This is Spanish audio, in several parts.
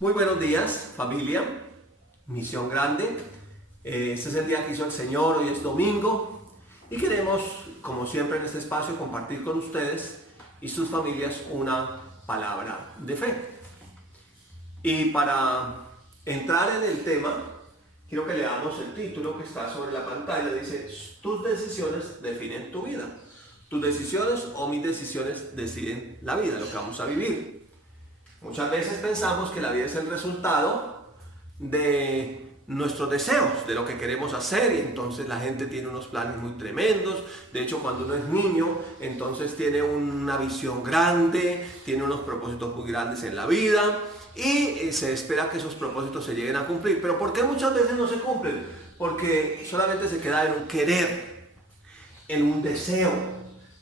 Muy buenos días, familia, Misión Grande. Este es el día que hizo el Señor, hoy es domingo y queremos, como siempre en este espacio, compartir con ustedes y sus familias una palabra de fe. Y para entrar en el tema, quiero que leamos el título que está sobre la pantalla. Dice, tus decisiones definen tu vida. Tus decisiones o mis decisiones deciden la vida, lo que vamos a vivir. Muchas veces pensamos que la vida es el resultado de nuestros deseos, de lo que queremos hacer, y entonces la gente tiene unos planes muy tremendos. De hecho, cuando uno es niño, entonces tiene una visión grande, tiene unos propósitos muy grandes en la vida y se espera que esos propósitos se lleguen a cumplir. Pero ¿por qué muchas veces no se cumplen? Porque solamente se queda en un querer, en un deseo.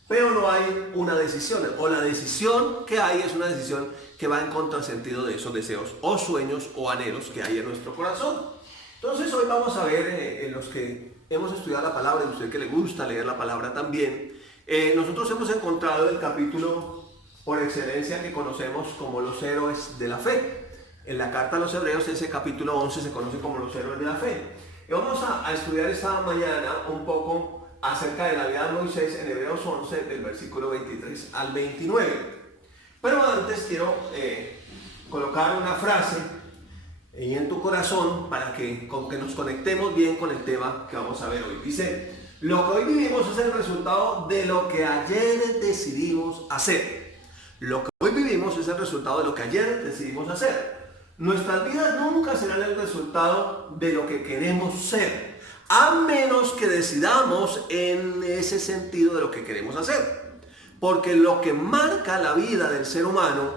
Pero no hay una decisión, o la decisión que hay es una decisión que va en contrasentido de esos deseos o sueños o anhelos que hay en nuestro corazón. Entonces hoy vamos a ver, en los que hemos estudiado la palabra, y a usted que le gusta leer la palabra también, nosotros hemos encontrado el capítulo por excelencia que conocemos como los héroes de la fe. En la carta a los Hebreos, ese capítulo 11 se conoce como los héroes de la fe. Y vamos a estudiar esta mañana un poco acerca de la vida de Moisés en Hebreos 11, del versículo 23 al 29. Pero antes quiero colocar una frase ahí en tu corazón para que nos conectemos bien con el tema que vamos a ver hoy. Dice, lo que hoy vivimos es el resultado de lo que ayer decidimos hacer. Lo que hoy vivimos es el resultado de lo que ayer decidimos hacer. Nuestras vidas nunca serán el resultado de lo que queremos ser, a menos que decidamos en ese sentido de lo que queremos hacer. Porque lo que marca la vida del ser humano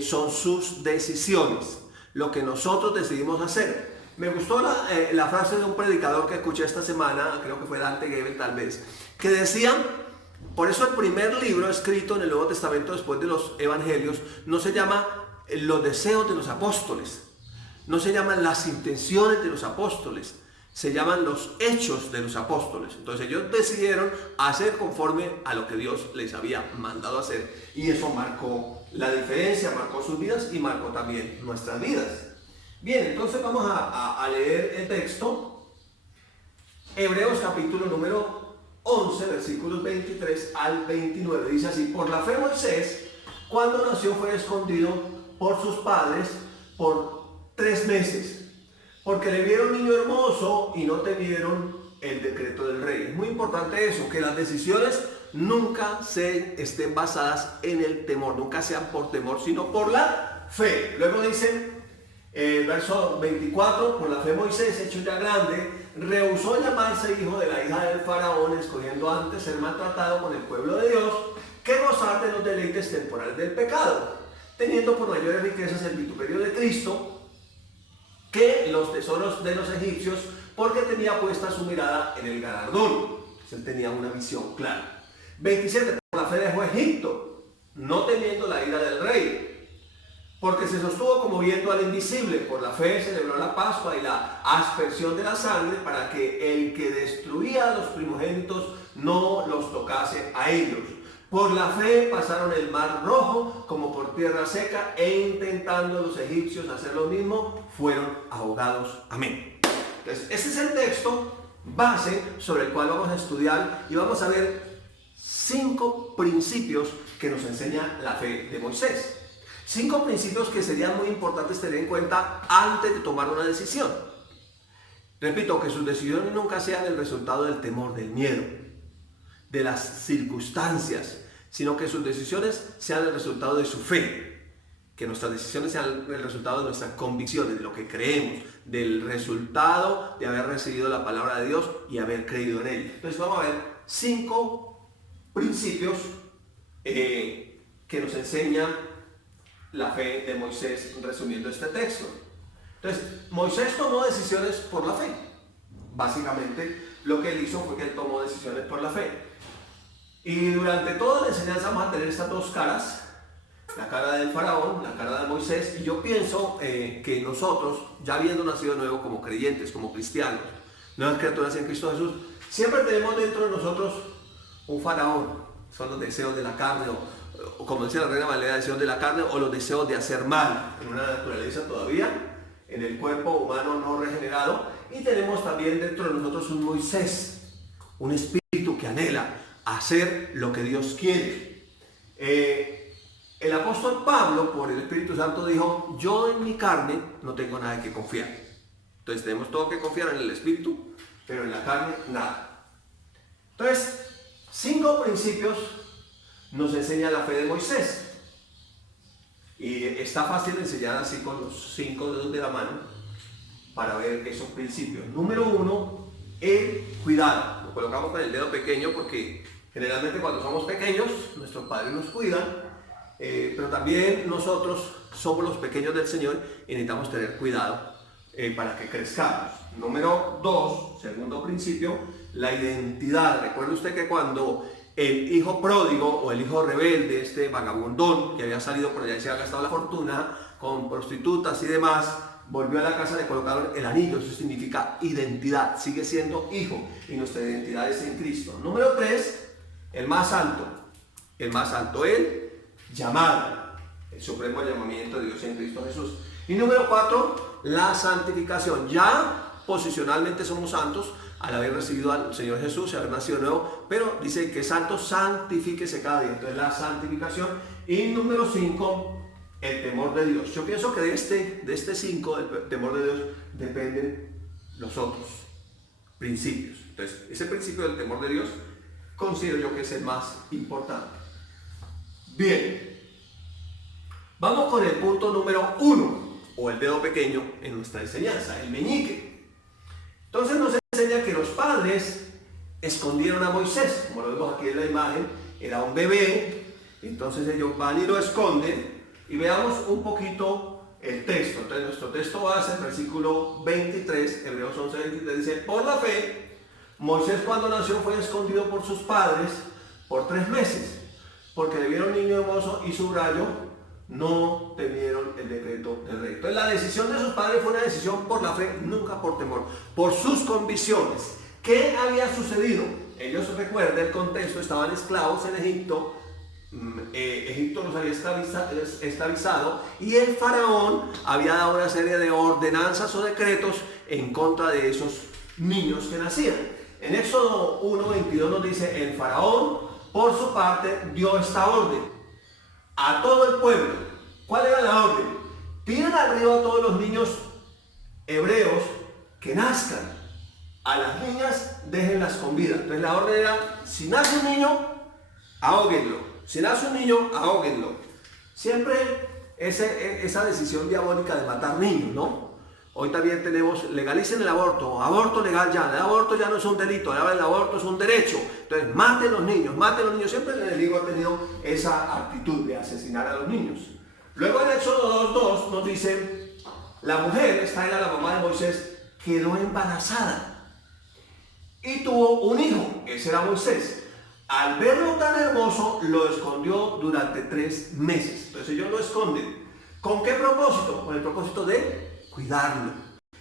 son sus decisiones, lo que nosotros decidimos hacer. Me gustó la frase de un predicador que escuché esta semana, creo que fue Dante Gebel tal vez, que decía, por eso el primer libro escrito en el Nuevo Testamento después de los Evangelios no se llama los deseos de los apóstoles, no se llaman las intenciones de los apóstoles, se llaman los hechos de los apóstoles. Entonces ellos decidieron hacer conforme a lo que Dios les había mandado hacer. Y eso marcó la diferencia, marcó sus vidas y marcó también nuestras vidas. Bien, entonces vamos a leer el texto. Hebreos capítulo número 11, versículos 23 al 29. Dice así, por la fe Moisés, cuando nació fue escondido por sus padres por 3 meses. Porque le vieron niño hermoso y no temieron el decreto del rey. Es muy importante eso, que las decisiones nunca se estén basadas en el temor, nunca sean por temor, sino por la fe. Luego dice, verso 24, por la fe Moisés, hecho ya grande, rehusó llamarse hijo de la hija del faraón, escogiendo antes ser maltratado con el pueblo de Dios, que gozar de los deleites temporales del pecado, teniendo por mayores riquezas el vituperio de Cristo, que los tesoros de los egipcios, porque tenía puesta su mirada en el galardón. Él tenía una visión clara. 27. Por la fe dejó Egipto, no temiendo la ira del rey, porque se sostuvo como viendo al invisible. Por la fe celebró la Pascua y la aspersión de la sangre, para que el que destruía a los primogénitos no los tocase a ellos. Por la fe pasaron el mar rojo como por tierra seca, e intentando los egipcios hacer lo mismo, fueron ahogados. Amén. Entonces, este es el texto base sobre el cual vamos a estudiar y vamos a ver 5 principios que nos enseña la fe de Moisés. 5 principios que serían muy importantes tener en cuenta antes de tomar una decisión. Repito, que sus decisiones nunca sean el resultado del temor, del miedo, de las circunstancias, sino que sus decisiones sean el resultado de su fe, que nuestras decisiones sean el resultado de nuestras convicciones, de lo que creemos, del resultado de haber recibido la palabra de Dios y haber creído en ella. Entonces vamos a ver 5 principios que nos enseña la fe de Moisés, resumiendo este texto. Entonces, Moisés tomó decisiones por la fe. Básicamente, lo que él hizo fue que él tomó decisiones por la fe. Y durante toda la enseñanza vamos a tener estas 2 caras, la cara del faraón, la cara de Moisés, y yo pienso que nosotros, ya habiendo nacido de nuevo como creyentes, como cristianos, nuevas criaturas en Cristo Jesús, siempre tenemos dentro de nosotros un faraón, son los deseos de la carne o como dice la Reina Valera, deseos de la carne o los deseos de hacer mal, en una naturaleza todavía, en el cuerpo humano no regenerado. Y tenemos también dentro de nosotros un Moisés, un espíritu que anhela hacer lo que Dios quiere. El apóstol Pablo, por el Espíritu Santo, dijo: yo en mi carne no tengo nada que confiar. Entonces tenemos todo que confiar en el Espíritu, pero en la carne nada. Entonces, 5 principios nos enseña la fe de Moisés. Y está fácil enseñar así con los 5 dedos de la mano para ver esos principios. Número 1, el cuidado. Lo colocamos con el dedo pequeño porque generalmente cuando somos pequeños nuestros padres nos cuidan, pero también nosotros somos los pequeños del Señor y necesitamos tener cuidado para que crezcamos. Número 2, segundo principio, la identidad. Recuerde usted que cuando el hijo pródigo o el hijo rebelde, este vagabundón que había salido por allá y se había gastado la fortuna con prostitutas y demás, volvió a la casa, le colocaron el anillo. Eso significa identidad, sigue siendo hijo y nuestra identidad es en Cristo. Número 3, el más alto, el llamado, el supremo llamamiento de Dios en Cristo Jesús. Y número 4, la santificación. Ya posicionalmente somos santos al haber recibido al Señor Jesús y haber nacido nuevo, pero dice que santo, santifíquese cada día. Entonces la santificación. Y número 5, el temor de Dios. Yo pienso que de este 5, del temor de Dios, dependen los otros principios. Entonces ese principio del temor de Dios considero yo que es el más importante. Bien, vamos con el punto número 1, o el dedo pequeño en nuestra enseñanza, el meñique. Entonces nos enseña que los padres escondieron a Moisés, como lo vemos aquí en la imagen, era un bebé, entonces ellos van y lo esconden. Y veamos un poquito el texto. Entonces nuestro texto base, el versículo 23, Hebreos 11, 23, dice: por la fe, Moisés cuando nació fue escondido por sus padres por 3 meses, porque le vieron niño hermoso y subrayo, no temieron el decreto del rey. Entonces la decisión de sus padres fue una decisión por la fe, nunca por temor, por sus convicciones. ¿Qué había sucedido? Ellos, recuerden el contexto, estaban esclavos en Egipto. Egipto los había esclavizado y el faraón había dado una serie de ordenanzas o decretos en contra de esos niños que nacían. En Éxodo 1:22 nos dice: el faraón por su parte dio esta orden a todo el pueblo. ¿Cuál era la orden? Tiren al río a todos los niños hebreos que nazcan. A las niñas déjenlas con vida. Entonces la orden era: si nace un niño, ahóguenlo. Si nace un niño, ahóguenlo. Siempre esa decisión diabólica de matar niños, ¿no? Hoy también tenemos, legalicen el aborto, aborto legal ya. El aborto ya no es un delito, ahora el aborto es un derecho. Entonces, maten los niños, maten los niños. Siempre el enemigo ha tenido esa actitud de asesinar a los niños. Luego en Éxodo 2:2 nos dice: la mujer, esta era la mamá de Moisés, quedó embarazada y tuvo un hijo, ese era Moisés. Al verlo tan hermoso, lo escondió durante 3 meses. Entonces ellos lo esconden. ¿Con qué propósito? Con el propósito de cuidarlo.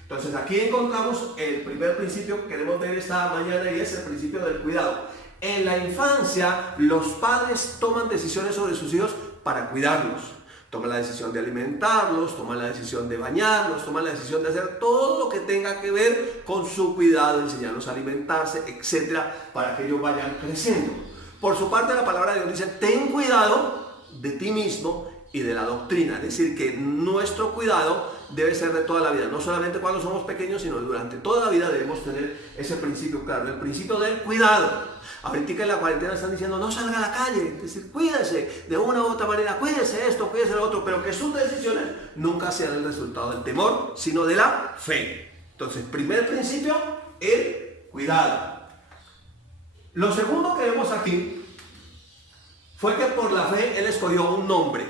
Entonces aquí encontramos el primer principio que queremos ver esta mañana, y es el principio del cuidado. En la infancia, los padres toman decisiones sobre sus hijos para cuidarlos. Toman la decisión de alimentarlos, toman la decisión de bañarlos, toman la decisión de hacer todo lo que tenga que ver con su cuidado, enseñarlos a alimentarse, etcétera, para que ellos vayan creciendo. Por su parte, la palabra de Dios dice: ten cuidado de ti mismo y de la doctrina. Es decir, que nuestro cuidado debe ser de toda la vida, no solamente cuando somos pequeños, sino durante toda la vida debemos tener ese principio claro, el principio del cuidado. Ahorita en la cuarentena están diciendo: no salga a la calle, es decir, cuídese de una u otra manera, cuídese esto, cuídese lo otro, pero que sus decisiones nunca sean el resultado del temor, sino de la fe. Entonces, primer principio, el cuidado. Lo segundo que vemos aquí fue que por la fe él escogió un nombre,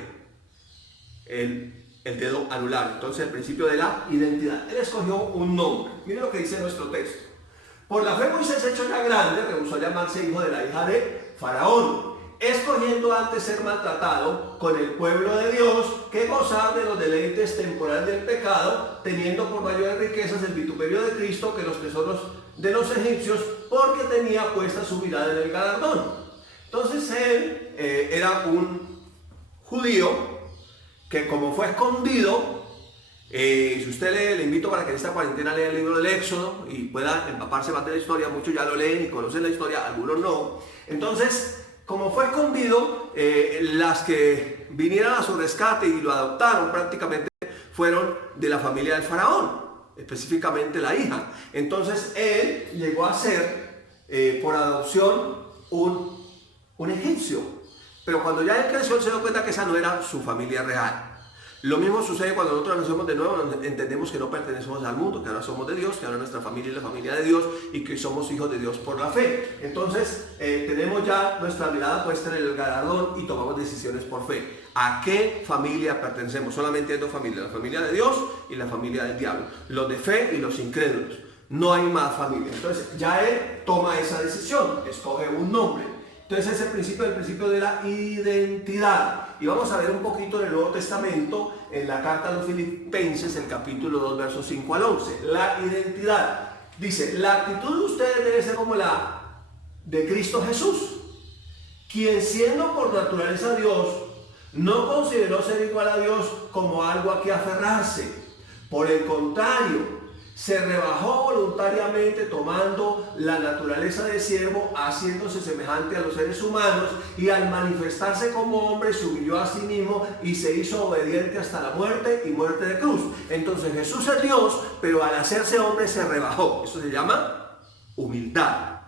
el dedo anular. Entonces, el principio de la identidad, él escogió un nombre. Miren lo que dice nuestro texto: por la fe Moisés, hecho ya grande, rehusó llamarse hijo de la hija de Faraón, escogiendo antes ser maltratado con el pueblo de Dios que gozar de los deleites temporales del pecado, teniendo por mayores riquezas el vituperio de Cristo que los tesoros de los egipcios, porque tenía puesta su mirada en el galardón. Entonces él era un judío que, como fue escondido, si usted lee, le invito para que en esta cuarentena lea el libro del Éxodo y pueda empaparse más de la historia. Muchos ya lo leen y conocen la historia, algunos no. Entonces, como fue escondido, las que vinieron a su rescate y lo adoptaron prácticamente fueron de la familia del faraón, específicamente la hija. Entonces él llegó a ser por adopción un egipcio, pero cuando ya él creció, él se dio cuenta que esa no era su familia real. Lo mismo sucede cuando nosotros nacemos de nuevo, entendemos que no pertenecemos al mundo, que ahora somos de Dios, que ahora nuestra familia es la familia de Dios y que somos hijos de Dios por la fe. Entonces tenemos ya nuestra mirada puesta en el galardón y tomamos decisiones por fe. ¿A qué familia pertenecemos? Solamente hay dos familias, la familia de Dios y la familia del diablo, los de fe y los incrédulos. No hay más familia. Entonces ya él toma esa decisión, escoge un nombre. Entonces es el principio de la identidad. Y vamos a ver un poquito en el Nuevo Testamento, en la carta a los Filipenses, el capítulo 2, versos 5 al 11. La identidad. Dice, la actitud de ustedes debe ser como la de Cristo Jesús, quien siendo por naturaleza Dios, no consideró ser igual a Dios como algo a que aferrarse. Por el contrario, se rebajó voluntariamente tomando la naturaleza de siervo, haciéndose semejante a los seres humanos, y al manifestarse como hombre se humilló a sí mismo y se hizo obediente hasta la muerte y muerte de cruz. Entonces Jesús es Dios, pero al hacerse hombre se rebajó. Eso se llama humildad.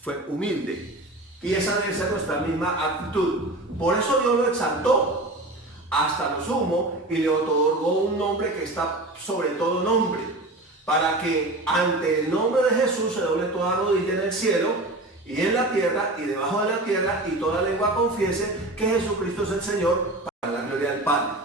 Fue humilde. Y esa debe ser nuestra misma actitud. Por eso Dios lo exaltó hasta lo sumo y le otorgó un nombre que está sobre todo nombre, para que ante el nombre de Jesús se doble toda rodilla en el cielo y en la tierra y debajo de la tierra, y toda lengua confiese que Jesucristo es el Señor, para la gloria del Padre.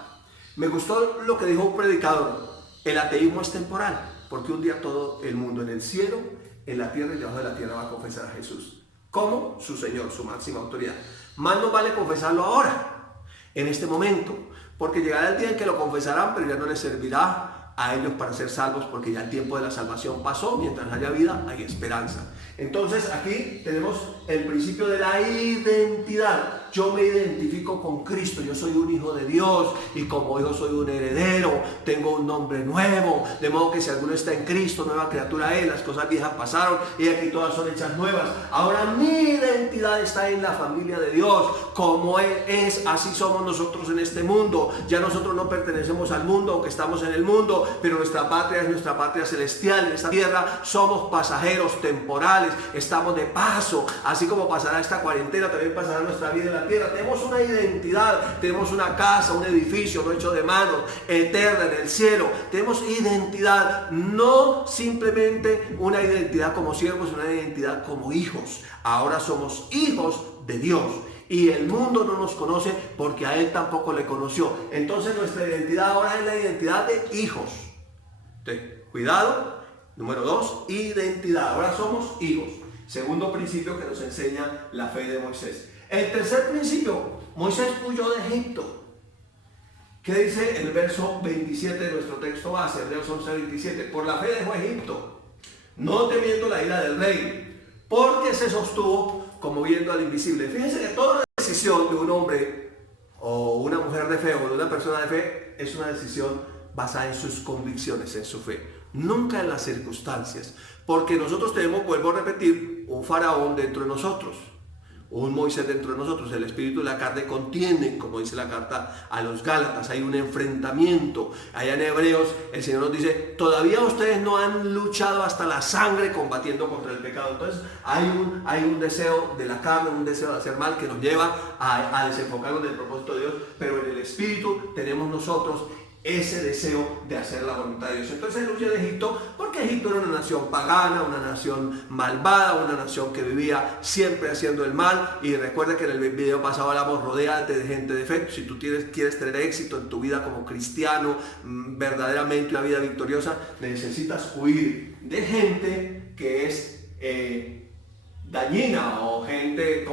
Me gustó lo que dijo un predicador: el ateísmo es temporal, porque un día todo el mundo en el cielo, en la tierra y debajo de la tierra va a confesar a Jesús como su Señor, su máxima autoridad. Más nos vale confesarlo ahora, en este momento, porque llegará el día en que lo confesarán, pero ya no les servirá a ellos para ser salvos, porque ya el tiempo de la salvación pasó. Mientras haya vida hay esperanza. Entonces aquí tenemos el principio de la identidad. Yo me identifico con Cristo, yo soy un hijo de Dios y como hijo soy un heredero, tengo un nombre nuevo, de modo que si alguno está en Cristo, nueva criatura es, las cosas viejas pasaron y aquí todas son hechas nuevas. Ahora mi identidad está en la familia de Dios. Como Él es, así somos nosotros en este mundo. Ya nosotros no pertenecemos al mundo, aunque estamos en el mundo, pero nuestra patria es nuestra patria celestial. En esta tierra somos pasajeros temporales, estamos de paso. Así como pasará esta cuarentena, también pasará nuestra vida en la tierra. Tenemos una identidad, tenemos una casa, un edificio no hecho de manos, eterna en el cielo. Tenemos identidad, no simplemente una identidad como siervos, una identidad como hijos. Ahora somos hijos de Dios. Y el mundo no nos conoce porque a Él tampoco le conoció. Entonces nuestra identidad ahora es la identidad de hijos. Entonces, cuidado. Número 2, identidad. Ahora somos hijos. Segundo principio que nos enseña la fe de Moisés. El tercer principio, Moisés huyó de Egipto. ¿Qué dice el verso 27 de nuestro texto base? Hebreos 11:27. Por la fe dejó Egipto, no temiendo la ira del rey, porque se sostuvo como viendo al invisible. Fíjense que toda decisión de un hombre o una mujer de fe o de una persona de fe es una decisión basada en sus convicciones, en su fe, nunca en las circunstancias, porque nosotros tenemos, vuelvo a repetir, un faraón dentro de nosotros, un Moisés dentro de nosotros. El espíritu y la carne contienden, como dice la carta a los Gálatas. Hay un enfrentamiento. Allá en Hebreos el Señor nos dice: todavía ustedes no han luchado hasta la sangre combatiendo contra el pecado. Entonces hay un deseo de la carne, un deseo de hacer mal, que nos lleva a desenfocarnos del propósito de Dios, pero en el espíritu tenemos nosotros ese deseo de hacer la voluntad de Dios. Entonces él huye de Egipto porque Egipto era una nación pagana, una nación malvada, una nación que vivía siempre haciendo el mal. Y recuerda que en el video pasado hablamos: rodéate de gente de fe. Si tú quieres tener éxito en tu vida como cristiano, verdaderamente una vida victoriosa, necesitas huir de gente que es dañina, o gente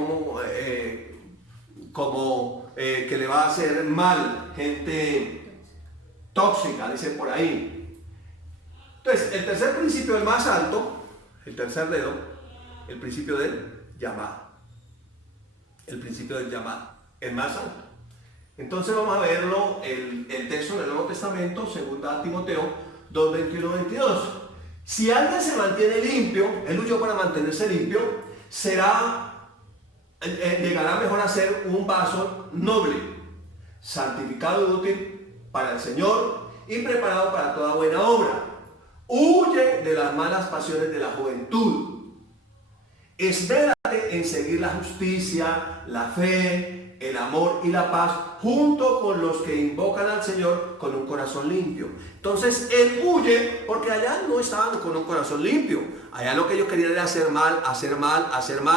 que le va a hacer mal, gente tóxica, dicen por ahí. Entonces, el tercer principio, el más alto, el tercer dedo, el principio del llamado. El principio del llamado, el más alto. Entonces vamos a verlo, el texto del Nuevo Testamento, 2 Timoteo 2, 21, 22. Si alguien se mantiene limpio, él huyó para mantenerse limpio, llegará mejor a ser un vaso noble, santificado y útil para el Señor y preparado para toda buena obra. Huye de las malas pasiones de la juventud. Esmérate en seguir la justicia, la fe, el amor y la paz, junto con los que invocan al Señor con un corazón limpio. Entonces él huye porque allá no estaban con un corazón limpio. Allá lo que ellos querían era hacer mal,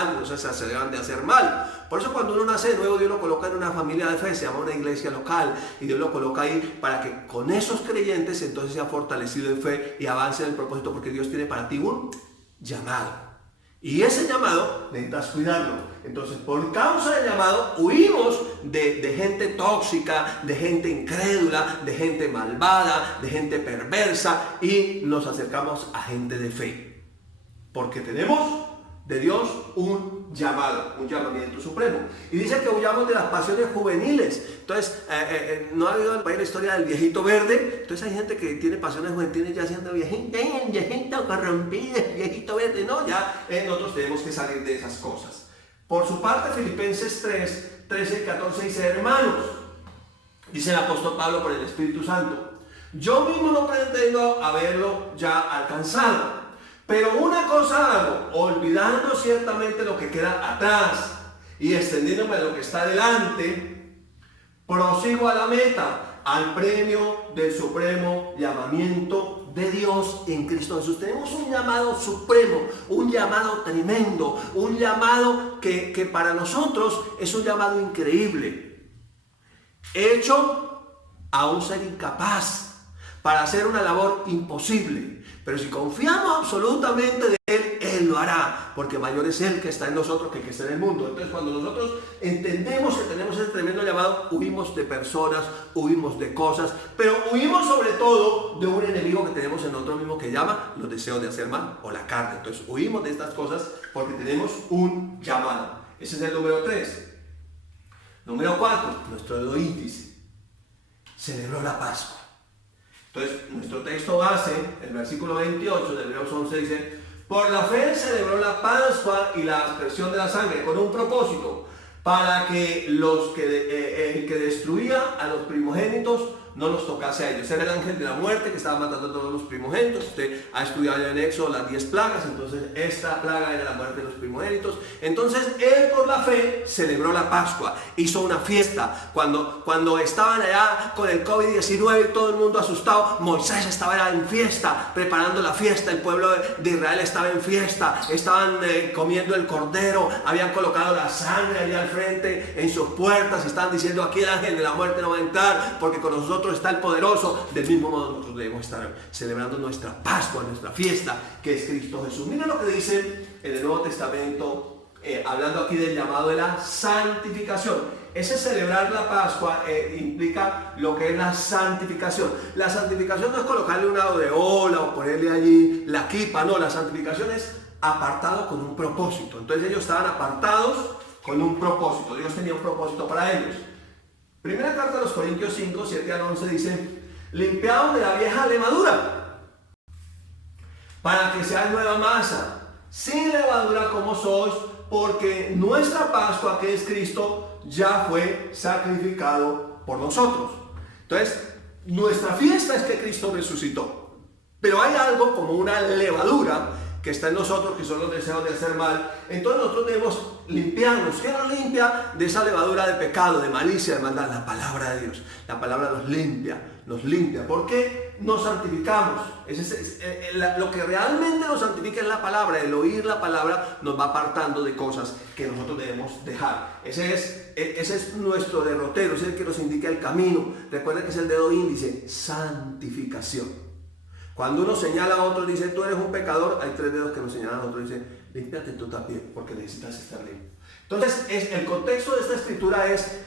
entonces se aceleraban de hacer mal. Por eso cuando uno nace de nuevo, Dios lo coloca en una familia de fe, se llama una iglesia local, y Dios lo coloca ahí para que con esos creyentes entonces sea fortalecido en fe y avance en el propósito, porque Dios tiene para ti un llamado. Y ese llamado necesitas cuidarlo. Entonces, por causa del llamado, huimos de gente tóxica, de gente incrédula, de gente malvada, de gente perversa, y nos acercamos a gente de fe. Porque tenemos de Dios un llamado, un llamamiento supremo. Y dice que huyamos de las pasiones juveniles. Entonces, no ha habido la historia del viejito verde. Entonces hay gente que tiene pasiones juveniles ya siendo viejito corrompido, viejito verde. No, ya nosotros tenemos que salir de esas cosas. Por su parte, Filipenses 3, 13 y 14 dice: hermanos, dice el apóstol Pablo por el Espíritu Santo, yo mismo no pretendo haberlo ya alcanzado. Pero una cosa hago, olvidando ciertamente lo que queda atrás y extendiéndome a lo que está delante, prosigo a la meta, al premio del supremo llamamiento de Dios en Cristo Jesús. Tenemos un llamado supremo, un llamado tremendo, un llamado que para nosotros es un llamado increíble, hecho a un ser incapaz para hacer una labor imposible. Pero si confiamos absolutamente de Él, Él lo hará, porque mayor es Él que está en nosotros que el que está en el mundo. Entonces, cuando nosotros entendemos que tenemos ese tremendo llamado, huimos de personas, huimos de cosas, pero huimos sobre todo de un enemigo que tenemos en nosotros mismos que llama los deseos de hacer mal o la carne. Entonces, huimos de estas cosas porque tenemos un llamado. Ese es el número 3. Número 4, nuestro Elohim dice: celebró la Pascua. Entonces, nuestro texto base, el versículo 28 de Hebreos 11 dice: por la fe celebró la Pascua y la aspersión de la sangre con un propósito, para que el que destruía a los primogénitos no los tocase a ellos. Era el ángel de la muerte que estaba matando a todos los primogénitos. Usted ha estudiado en Éxodo las 10 plagas, entonces esta plaga era la muerte de los primogénitos. Entonces él por la fe celebró la Pascua, hizo una fiesta. Cuando estaban allá con el COVID-19 y todo el mundo asustado, Moisés estaba allá en fiesta, preparando la fiesta. El pueblo de Israel estaba en fiesta, estaban comiendo el cordero, habían colocado la sangre allá al frente en sus puertas y estaban diciendo: aquí el ángel de la muerte no va a entrar, porque con nosotros está el poderoso. Del mismo modo nosotros debemos estar celebrando nuestra Pascua, nuestra fiesta, que es Cristo Jesús. Miren lo que dice en el Nuevo Testamento, hablando aquí del llamado de la santificación. Ese celebrar la Pascua implica lo que es la santificación. La santificación no es colocarle una aureola o ponerle allí la kipa, no. La santificación es apartado con un propósito. Entonces ellos estaban apartados con un propósito. Dios tenía un propósito para ellos. Primera carta a los Corintios 5, 7 al 11 dice: limpiados de la vieja levadura, para que sea nueva masa, sin levadura como sois, porque nuestra Pascua, que es Cristo, ya fue sacrificado por nosotros. Entonces, nuestra fiesta es que Cristo resucitó. Pero hay algo como una levadura que está en nosotros, que son los deseos de hacer mal. Entonces nosotros debemos limpiarnos. ¿Qué nos limpia? De esa levadura de pecado, de malicia, de maldad. La palabra de Dios. La palabra nos limpia. Nos limpia. ¿Por qué nos santificamos? Lo que realmente nos santifica es la palabra. El oír la palabra nos va apartando de cosas que nosotros debemos dejar. Ese es nuestro derrotero. Ese es el que nos indica el camino. Recuerden que es el dedo índice. Santificación. Cuando uno señala a otro y dice: tú eres un pecador, hay 3 dedos que nos señalan a otro y dicen: límpiate tú también, porque necesitas estar limpio. Entonces, el contexto de esta escritura es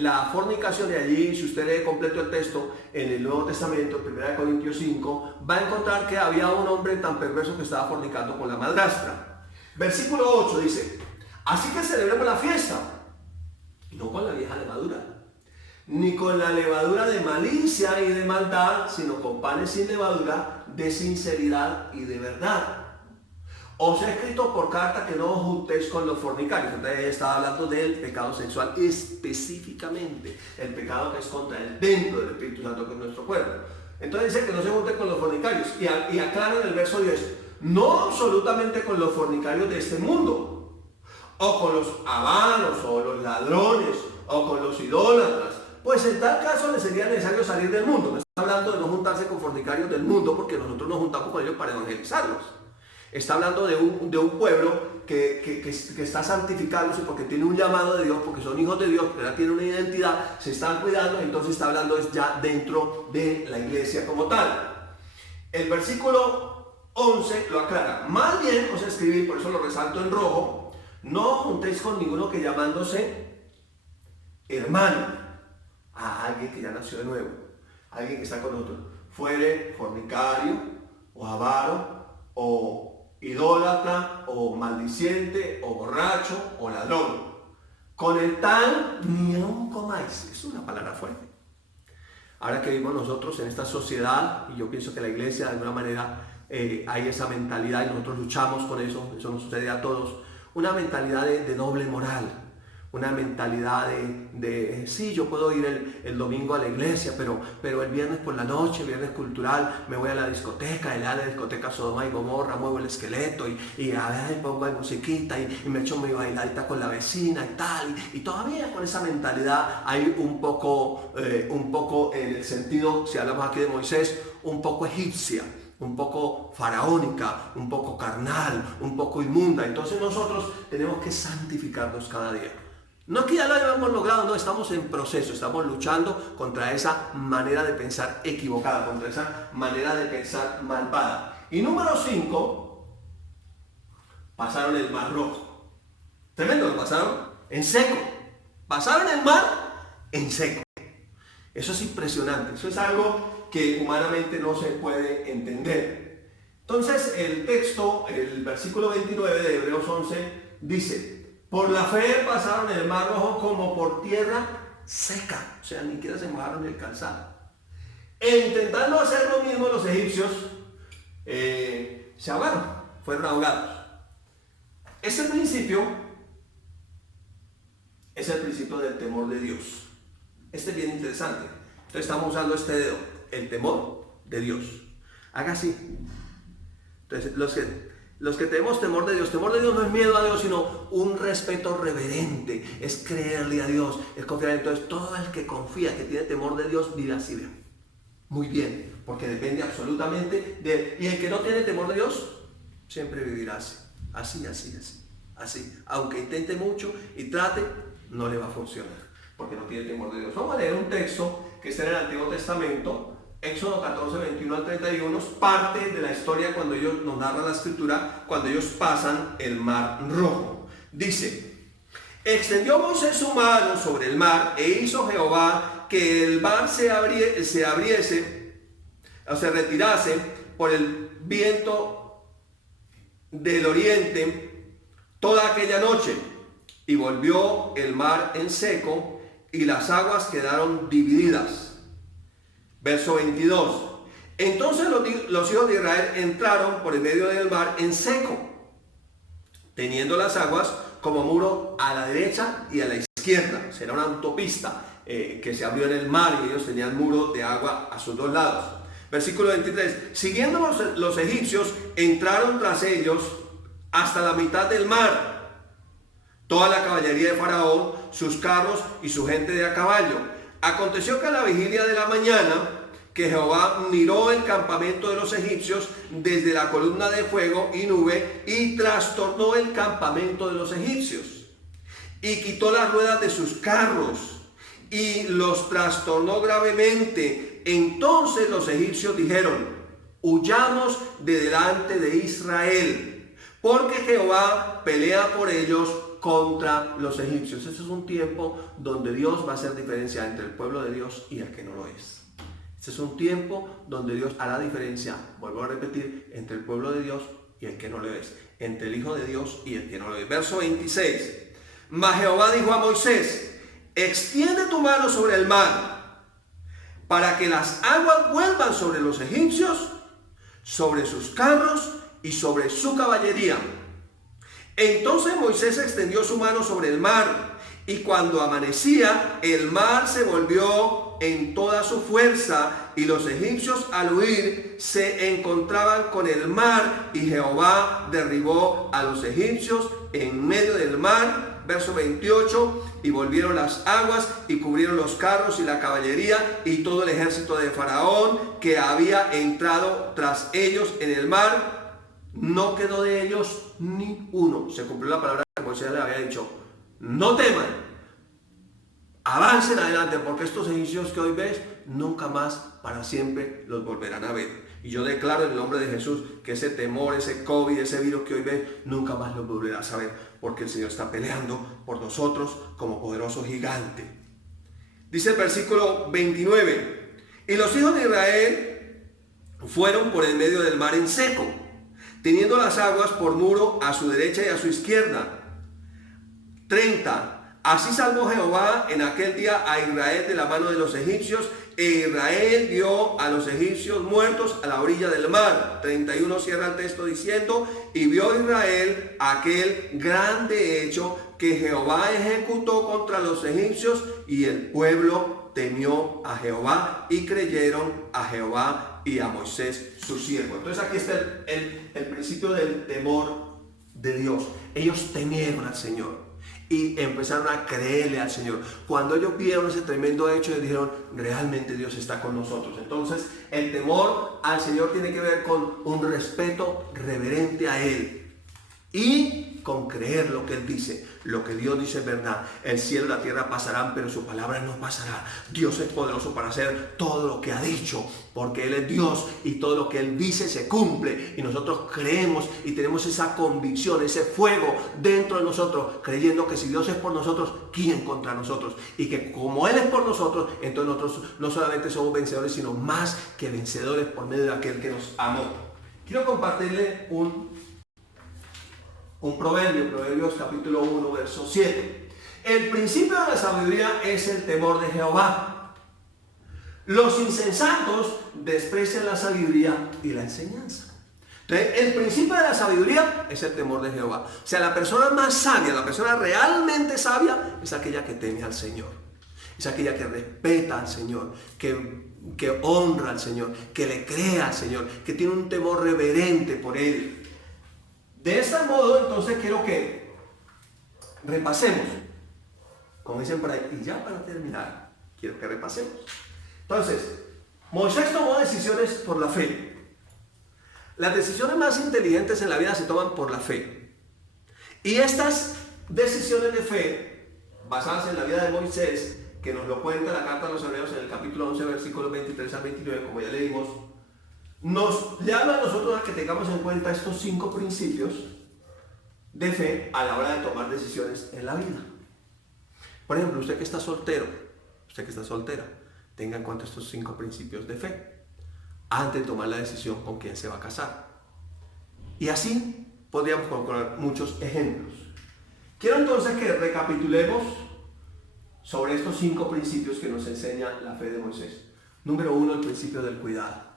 la fornicación. De allí, si usted lee completo el texto en el Nuevo Testamento, 1 Corintios 5, va a encontrar que había un hombre tan perverso que estaba fornicando con la madrastra. Versículo 8 dice: así que celebremos la fiesta, no con la vieja levadura, ni con la levadura de malicia y de maldad, sino con panes sin levadura, de sinceridad y de verdad. Os he escrito por carta que no os juntéis con los fornicarios. Entonces estaba hablando del pecado sexual específicamente, el pecado que es contra el templo del Espíritu Santo, que es nuestro cuerpo. Entonces dice que no se junten con los fornicarios, y aclara en el verso 10, no absolutamente con los fornicarios de este mundo, o con los avaros, o los ladrones, o con los idólatras, pues en tal caso le sería necesario salir del mundo. No está hablando de no juntarse con fornicarios del mundo, porque nosotros nos juntamos con ellos para evangelizarlos. Está hablando de un pueblo que está santificándose porque tiene un llamado de Dios, porque son hijos de Dios, que ya tienen una identidad, se están cuidando. Entonces está hablando es ya dentro de la iglesia como tal. El versículo 11 lo aclara. Más bien os escribí, por eso lo resalto en rojo, no juntéis con ninguno que llamándose hermano a alguien que ya nació de nuevo, alguien que está con nosotros, fuere fornicario o avaro o idólatra o maldiciente o borracho o ladrón. Con el tal ni aun comáis. Es una palabra fuerte. Ahora que vivimos nosotros en esta sociedad, y yo pienso que la iglesia de alguna manera hay esa mentalidad y nosotros luchamos con eso, eso nos sucede a todos, una mentalidad de doble moral. Una mentalidad sí, yo puedo ir el domingo a la iglesia, pero el viernes por la noche, viernes cultural, me voy a la discoteca, y a la discoteca Sodoma y Gomorra, muevo el esqueleto y a ver, pongo ahí musiquita y me echo mi bailadita con la vecina y tal. Y todavía con esa mentalidad hay un poco en el sentido, si hablamos aquí de Moisés, un poco egipcia, un poco faraónica, un poco carnal, un poco inmunda. Entonces nosotros tenemos que santificarnos cada día. No que ya lo hayamos logrado, no, estamos en proceso, estamos luchando contra esa manera de pensar equivocada, contra esa manera de pensar malvada. Y número 5, pasaron el Mar Rojo. Tremendo, lo pasaron en seco. Pasaron el mar en seco. Eso es impresionante, eso es algo que humanamente no se puede entender. Entonces el texto, el versículo 29 de Hebreos 11 dice: por la fe pasaron el Mar Rojo como por tierra seca. O sea, ni siquiera se mojaron el calzado. E intentando hacer lo mismo, los egipcios se ahogaron, fueron ahogados. Este principio es el principio del temor de Dios. Este es bien interesante. Entonces estamos usando este dedo, el temor de Dios. Haga así. Entonces los que tenemos temor de Dios no es miedo a Dios, sino un respeto reverente, es creerle a Dios, es confiar. Entonces todo el que confía, que tiene temor de Dios, vive así, bien. Muy bien, porque depende absolutamente de él. Y el que no tiene temor de Dios, siempre vivirá así. Aunque intente mucho y trate, no le va a funcionar, porque no tiene temor de Dios. Vamos a leer un texto que está en el Antiguo Testamento, Éxodo 14, 21 al 31, parte de la historia cuando ellos nos narran la escritura, cuando ellos pasan el Mar Rojo. Dice: extendió Moisés su mano sobre el mar e hizo Jehová que el mar se abriese o se retirase por el viento del oriente toda aquella noche, y volvió el mar en seco y las aguas quedaron divididas. Verso 22. Entonces los hijos de Israel entraron por el medio del mar en seco, teniendo las aguas como muro a la derecha y a la izquierda. Será una autopista que se abrió en el mar, y ellos tenían muro de agua a sus dos lados. Versículo 23. Siguiendo los egipcios, entraron tras ellos hasta la mitad del mar, toda la caballería de Faraón, sus carros y su gente de a caballo. Aconteció que a la vigilia de la mañana, que Jehová miró el campamento de los egipcios desde la columna de fuego y nube, y trastornó el campamento de los egipcios, y quitó las ruedas de sus carros, y los trastornó gravemente. Entonces los egipcios dijeron: huyamos de delante de Israel, porque Jehová pelea por ellos contra los egipcios. Este es un tiempo donde Dios va a hacer diferencia entre el pueblo de Dios y el que no lo es. Este es un tiempo donde Dios hará diferencia, vuelvo a repetir, entre el pueblo de Dios y el que no lo es, entre el Hijo de Dios y el que no lo es. Verso 26. Mas Jehová dijo a Moisés: extiende tu mano sobre el mar, para que las aguas vuelvan sobre los egipcios, sobre sus carros y sobre su caballería. Entonces Moisés extendió su mano sobre el mar, y cuando amanecía, el mar se volvió en toda su fuerza, y los egipcios al huir se encontraban con el mar, y Jehová derribó a los egipcios en medio del mar. Verso 28, y volvieron las aguas y cubrieron los carros y la caballería y todo el ejército de Faraón que había entrado tras ellos en el mar. No quedó de ellos ni uno. Se cumplió la palabra que Moisés le había dicho: no teman, avancen adelante, porque estos egipcios que hoy ves, nunca más para siempre los volverán a ver. Y yo declaro en el nombre de Jesús que ese temor, ese COVID, ese virus que hoy ves, nunca más lo volverás a ver, porque el Señor está peleando por nosotros como poderoso gigante. Dice el versículo 29, y los hijos de Israel fueron por el medio del mar en seco, teniendo las aguas por muro a su derecha y a su izquierda. 30, así salvó Jehová en aquel día a Israel de la mano de los egipcios, e Israel vio a los egipcios muertos a la orilla del mar. 31 cierra el texto diciendo: y vio Israel aquel grande hecho que Jehová ejecutó contra los egipcios, y el pueblo temió a Jehová y creyeron a Jehová y a Moisés su siervo. Entonces aquí está el principio del temor de Dios. Ellos temieron al Señor y empezaron a creerle al Señor. Cuando ellos vieron ese tremendo hecho, ellos dijeron: realmente Dios está con nosotros. Entonces el temor al Señor tiene que ver con un respeto reverente a Él y con creer lo que Él dice. Lo que Dios dice es verdad. El cielo y la tierra pasarán, pero su palabra no pasará. Dios es poderoso para hacer todo lo que ha dicho, porque Él es Dios y todo lo que Él dice se cumple. Y nosotros creemos y tenemos esa convicción, ese fuego dentro de nosotros, creyendo que si Dios es por nosotros, ¿quién contra nosotros? Y que como Él es por nosotros, entonces nosotros no solamente somos vencedores, sino más que vencedores por medio de aquel que nos amó. Quiero compartirle un proverbio, Proverbios capítulo 1, verso 7. El principio de la sabiduría es el temor de Jehová. Los insensatos desprecian la sabiduría y la enseñanza. Entonces, el principio de la sabiduría es el temor de Jehová. O sea, la persona más sabia, la persona realmente sabia, es aquella que teme al Señor. Es aquella que respeta al Señor, que honra al Señor, que le cree al Señor, que tiene un temor reverente por Él. De ese modo, entonces, quiero que repasemos, como dicen por ahí, y ya para terminar, quiero que repasemos. Entonces, Moisés tomó decisiones por la fe. Las decisiones más inteligentes en la vida se toman por la fe. Y estas decisiones de fe, basadas en la vida de Moisés, que nos lo cuenta la carta a los Hebreos en el capítulo 11, versículos 23 al 29, como ya leímos, nos llama a nosotros a que tengamos en cuenta estos 5 principios de fe a la hora de tomar decisiones en la vida. Por ejemplo, usted que está soltero, usted que está soltera, tenga en cuenta estos 5 principios de fe antes de tomar la decisión con quién se va a casar. Y así podríamos colocar muchos ejemplos. Quiero entonces que recapitulemos sobre estos 5 principios que nos enseña la fe de Moisés. Número 1, el principio del cuidado.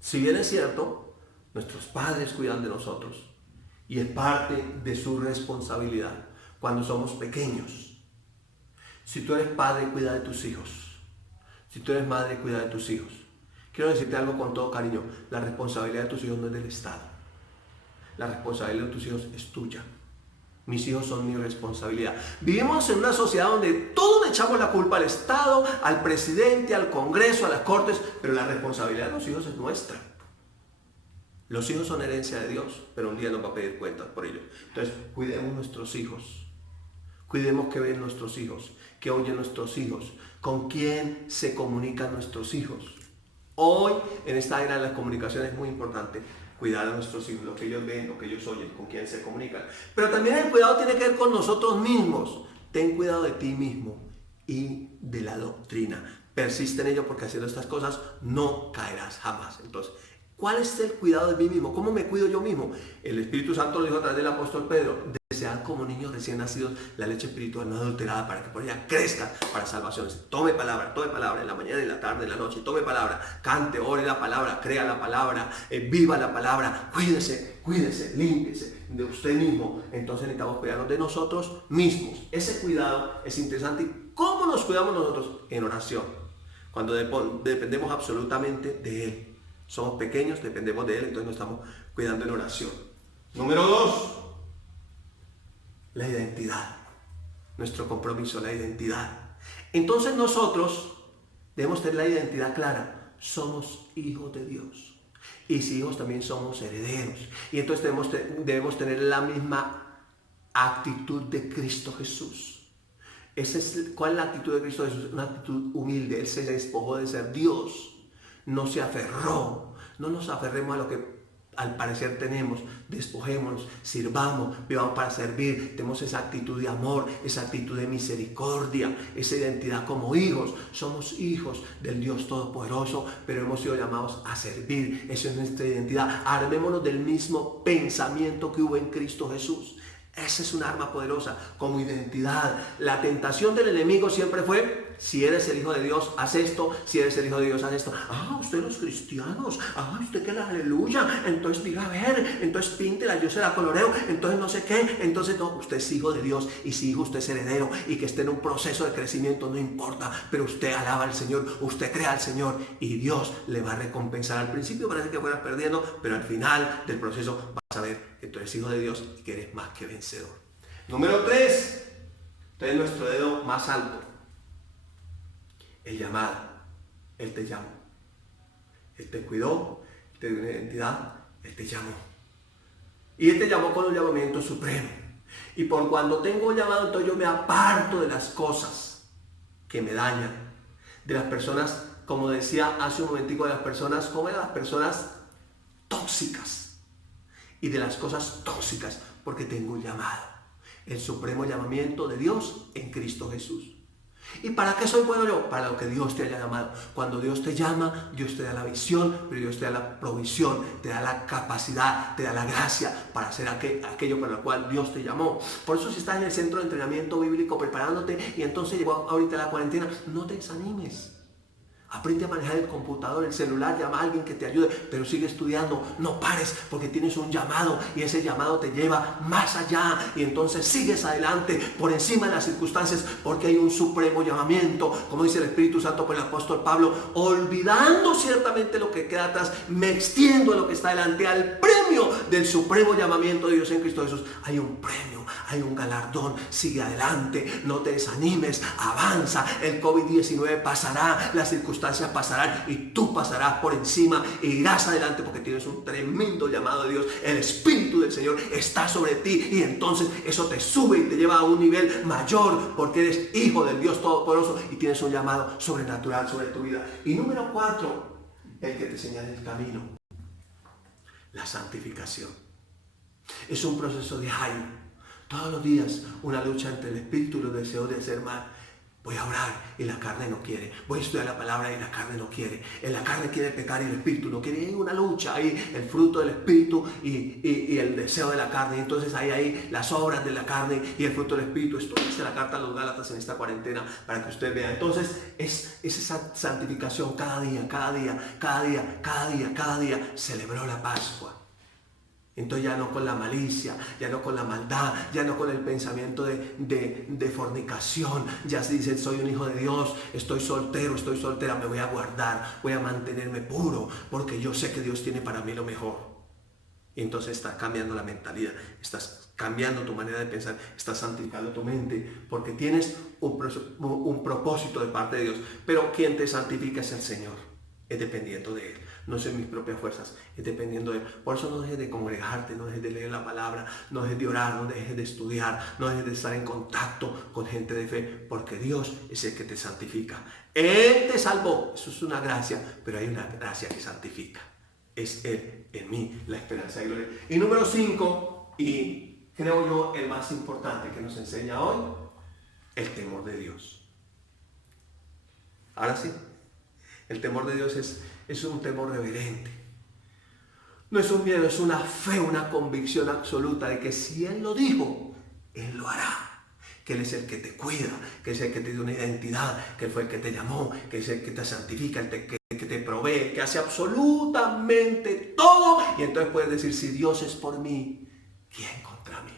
Si bien es cierto, nuestros padres cuidan de nosotros y es parte de su responsabilidad cuando somos pequeños. Si tú eres padre, cuida de tus hijos. Si tú eres madre, cuida de tus hijos. Quiero decirte algo con todo cariño: la responsabilidad de tus hijos no es del Estado. La responsabilidad de tus hijos es tuya. Mis hijos son mi responsabilidad. Vivimos en una sociedad donde todos le echamos la culpa al Estado, al presidente, al Congreso, a las Cortes, pero la responsabilidad de los hijos es nuestra. Los hijos son herencia de Dios, pero un día nos va a pedir cuentas por ello. Entonces, cuidemos nuestros hijos. Cuidemos que ven nuestros hijos, que oyen nuestros hijos, con quién se comunican nuestros hijos. Hoy, en esta era de las comunicaciones, es muy importante cuidar a nuestros hijos, lo que ellos ven, lo que ellos oyen, con quién se comunican. Pero también el cuidado tiene que ver con nosotros mismos. Ten cuidado de ti mismo y de la doctrina. Persiste en ello, porque haciendo estas cosas no caerás jamás. Entonces, ¿Cuál es el cuidado de mí mismo? ¿Cómo me cuido yo mismo? El Espíritu Santo lo dijo a través del apóstol Pedro. Desead como niños recién nacidos la leche espiritual no adulterada para que por ella crezca para salvación. Tome palabra en la mañana, en la tarde, en la noche. Tome palabra, cante, ore la palabra, crea la palabra, viva la palabra. Cuídese, límpiese de usted mismo. Entonces necesitamos cuidarnos de nosotros mismos. Ese cuidado es interesante. ¿Y cómo nos cuidamos nosotros? En oración. Cuando dependemos absolutamente de Él. Somos pequeños, dependemos de Él, entonces nos estamos cuidando en oración. Número 2. La identidad, nuestro compromiso, la identidad. Entonces nosotros debemos tener la identidad clara. Somos hijos de Dios. Y si hijos también somos herederos. Y entonces debemos tener la misma actitud de Cristo Jesús. ¿Cuál es la actitud de Cristo Jesús? Una actitud humilde. Él se despojó de ser Dios. No se aferró. No nos aferremos a lo que al parecer tenemos, despojémonos, sirvamos, vivamos para servir, tenemos esa actitud de amor, esa actitud de misericordia, esa identidad como hijos. Somos hijos del Dios Todopoderoso, pero hemos sido llamados a servir. Esa es nuestra identidad. Armémonos del mismo pensamiento que hubo en Cristo Jesús. Esa es un arma poderosa como identidad. La tentación del enemigo siempre fue: si eres el Hijo de Dios, haz esto. Si eres el Hijo de Dios, haz esto. Usted los cristianos. Usted que la aleluya. Entonces diga, a ver, entonces píntela, yo se la coloreo. Entonces no sé qué. Entonces no, usted es hijo de Dios. Y si hijo, usted es heredero. Y que esté en un proceso de crecimiento, no importa. Pero usted alaba al Señor, usted crea al Señor. Y Dios le va a recompensar. Al principio parece que fueras perdiendo, pero al final del proceso vas a ver que tú eres hijo de Dios y que eres más que vencedor. Número 3. Entonces nuestro dedo más alto. El llamado. Él te llamó. Él te cuidó, Él te dio una identidad, Él te llamó. Y Él te llamó con un llamamiento supremo. Y por cuando tengo llamado, entonces yo me aparto de las cosas que me dañan. De las personas, como decía hace un momentico, de las personas, como de las personas tóxicas. Y de las cosas tóxicas, porque tengo un llamado. El supremo llamamiento de Dios en Cristo Jesús. ¿Y para qué soy bueno yo? Para lo que Dios te haya llamado. Cuando Dios te llama, Dios te da la visión, pero Dios te da la provisión, te da la capacidad, te da la gracia para hacer aquello para lo cual Dios te llamó. Por eso si estás en el centro de entrenamiento bíblico preparándote y entonces llegó ahorita la cuarentena, no te desanimes. Aprende a manejar el computador, el celular, llama a alguien que te ayude, pero sigue estudiando. No pares porque tienes un llamado y ese llamado te lleva más allá. Y entonces sigues adelante por encima de las circunstancias porque hay un supremo llamamiento. Como dice el Espíritu Santo por el apóstol Pablo, olvidando ciertamente lo que queda atrás, me extiendo a lo que está delante, al premio del supremo llamamiento de Dios en Cristo Jesús. Hay un premio, hay un galardón. Sigue adelante, no te desanimes, avanza. El COVID-19 pasará, las circunstancias pasarán y tú pasarás por encima e irás adelante porque tienes un tremendo llamado de Dios. El Espíritu del Señor está sobre ti y entonces eso te sube y te lleva a un nivel mayor porque eres hijo del Dios Todopoderoso y tienes un llamado sobrenatural sobre tu vida. Y número 4, el que te señala el camino, la santificación. Es un proceso diario, todos los días, una lucha entre el Espíritu y los deseos de hacer mal. Voy a orar y la carne no quiere. Voy a estudiar la palabra y la carne no quiere. La carne quiere pecar y el Espíritu no quiere. Hay una lucha ahí, el fruto del Espíritu y el deseo de la carne. Entonces hay ahí las obras de la carne y el fruto del Espíritu. Esto dice la carta a los Gálatas en esta cuarentena para que usted vea. Entonces es esa santificación cada día. Celebró la Pascua. Entonces ya no con la malicia, ya no con la maldad, ya no con el pensamiento de fornicación. Ya se dice, soy un hijo de Dios, estoy soltero, estoy soltera, me voy a guardar, voy a mantenerme puro, porque yo sé que Dios tiene para mí lo mejor. Y entonces estás cambiando la mentalidad, estás cambiando tu manera de pensar, estás santificando tu mente, porque tienes un propósito de parte de Dios. Pero quien te santifica es el Señor, es dependiendo de Él. No son mis propias fuerzas, es dependiendo de Él. Por eso no dejes de congregarte, no dejes de leer la palabra, no dejes de orar, no dejes de estudiar, no dejes de estar en contacto con gente de fe, porque Dios es el que te santifica. Él te salvó, eso es una gracia, pero hay una gracia que santifica. Es Él en mí, la esperanza y gloria. Y número 5, y creo yo el más importante que nos enseña hoy, el temor de Dios. Ahora sí, el temor de Dios es un temor reverente. No es un miedo, es una fe, una convicción absoluta de que si Él lo dijo, Él lo hará. Que Él es el que te cuida, que es el que te dio una identidad, que fue el que te llamó, que es el que te santifica, que te provee, que hace absolutamente todo. Y entonces puedes decir, si Dios es por mí, ¿quién contra mí?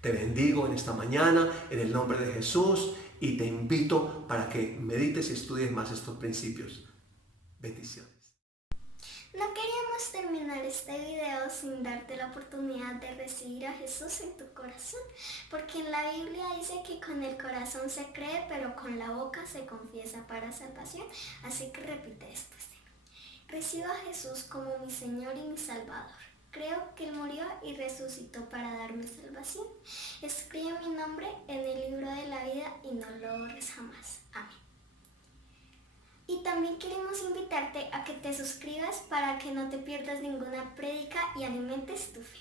Te bendigo en esta mañana en el nombre de Jesús y te invito para que medites y estudies más estos principios. Bendiciones. No queríamos terminar este video sin darte la oportunidad de recibir a Jesús en tu corazón, porque en la Biblia dice que con el corazón se cree, pero con la boca se confiesa para salvación. Así que repite esto: recibo a Jesús como mi Señor y mi Salvador. Creo que Él murió y resucitó para darme salvación. Escribe mi nombre en el libro de la vida y no lo borres jamás. Amén. Y también queremos invitarte a que te suscribas para que no te pierdas ninguna prédica y alimentes tu fe.